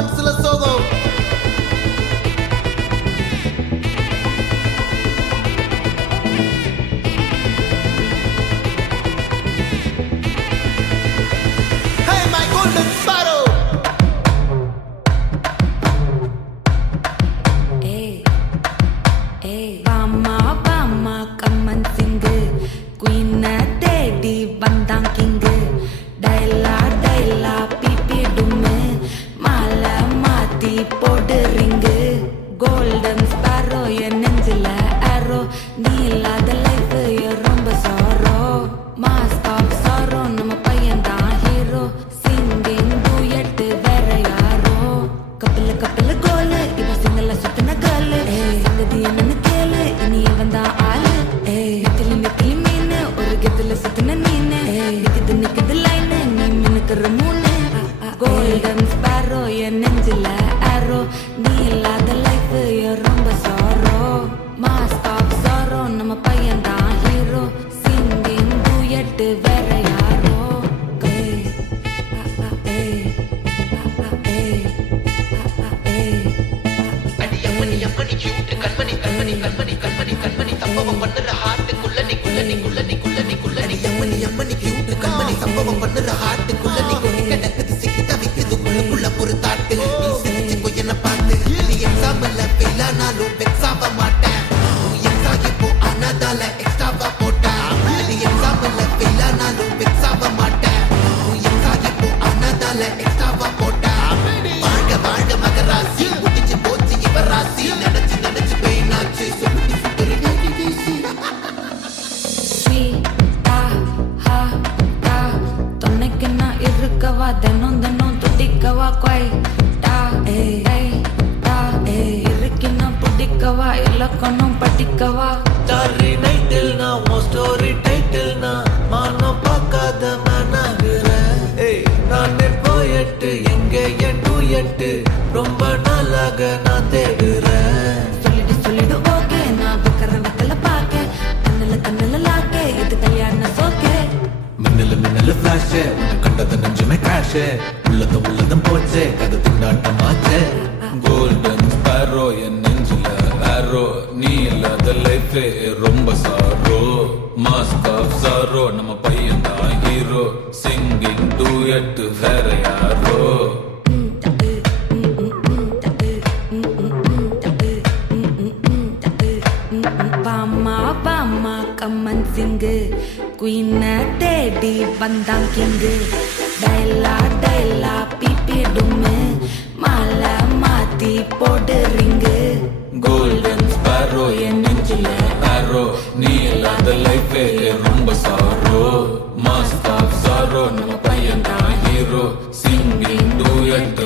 மனசுல சோகம். Hey my golden sparrow. Bama Bama கம்மன் சிங்கு குயின தேடி வந்தான் கிங்கு டைலா டைலா பிபி டும்மு மாலை மாத்தி போடு ரிங்கு கோல்டன் ஸ்பாரோ என் நெஞ்சில ஆரோ நீ இல்லாத லைஃப் ரொம்ப சாரோ மாஸ்க் ஆஃப் சாரோ நம்ம பையன் தான் ஹீரோ சிங்கிங் டூயட் வேற யாரோ கப்பில கப்பில கோலு இவ சிங்கல சுத்தின காலு சங்கதி என்னன்னு கேளு இனி இவன் தான் ஆளு நெத்திலி நெத்திலி மீன் ஒரு கெத்துல சுத்தின நீனு நிக்குது நிக்குது லைன் நீ மினுக்குற மூணு கோல்டன் ஸ்பாரோ என் நெஞ்சில ஆரோ நீ இல்லாத லைஃப் ரொம்ப சாரோ மாஸ்க் ஆஃப் சாரோ நம்ம பையன் தான் ஹீரோ சிங்கிங் டூயட் வேற யாரோ அம்மணி கியூட் கண்மணி கண்மணி கண்மணி கண்மணி கண்மணி சம்பவம் பண்ணுற ஹார்ட்டுக்குள்ள நீ குள்ள நீ குள்ள நீ குள்ள நீ குள்ள நீ அம்மணி கியூட் கண்மணி சம்பவம் பண்ணுற ஹார்ட்டுக்குள்ள நீ குள்ள கிடக்குது சிக்கி தவிக்குது உள்ளுக்குள்ள ஒரு தாட்டு நீ சிரிச்சு கொய்யன பார்த்து நீ எக்ஸாம்ல ஃபெயில் ஆனாலும் வெக்ஸ் ஆக மாட்டேன் எக்ஸா இப்போ ஆனதால எக்ஸ்ட்ராவா போட்டேன் நீ எக்ஸாம்ல ஃபெயில் ஆனாலும் வெக்ஸ் ஆக மாட்டேன் எக்ஸா இப்போ ஆனதால எக்ஸ்ட்ராவா போட்டேன் வாழ்க வாழ்க மகராசி முடிஞ்சு போச்சு இவ ராசி நினைச்சு நினைச்சு பெயினாச்சு சுத்தி சுத்தி தொன்னைக்கு நான் இருக்கவா தினம் தினம் துடிக்கவா குவைட்டா இருக்கின்னா பிடிக்கவா இலக்கணம் படிக்கவா ஸ்டாரி நைட்டில் நான் உன் ஸ்டோரி டைட்டில் நான் மானம் பார்க்காத மனாகிறேன் நான் போயட்டு எங்க என் டூயட்டு ரொம்ப நாளாக நான் தேடுறேன் சொல்லிடு ஓகே நான் வைக்கிற வெத்தல பாக்க கண்ணுல லாக்கே இது கல்யாண சோக்கே மின்னல ஃபிளாஷ் உன்னை கண்டது நெஞ்சுமே கிராஷ் உள்ளதும் போச்சே கதை திண்டாட்டமாச்சே கோல்டன் ஸ்பாரோ என் நெஞ்சில ஆரோ நீ இல்லாத லைஃபே ரொம்ப சாரோ மாஸ்க் ஆஃப் சாரோ நம்ம பையன் தான் ஹீரோ சிங்கிங் டூயட் வேற யாரோ பாமா பாமா கம்மன் சிங்கு குயின தேடி வந்தான் கிங்கு டைலா டைலா பிபி டும்மு மாலை மாத்தி போடு ரிங்கு கோல்டன் ஸ்பாரோ என் நெஞ்சில ஆரோ நீ இல்லாத லைஃபே ரொம்ப சாரோ மாஸ்க் ஆஃப் சாரோ நம்ம பையன் தான் ஹீரோ சிங்கிங் டூயட்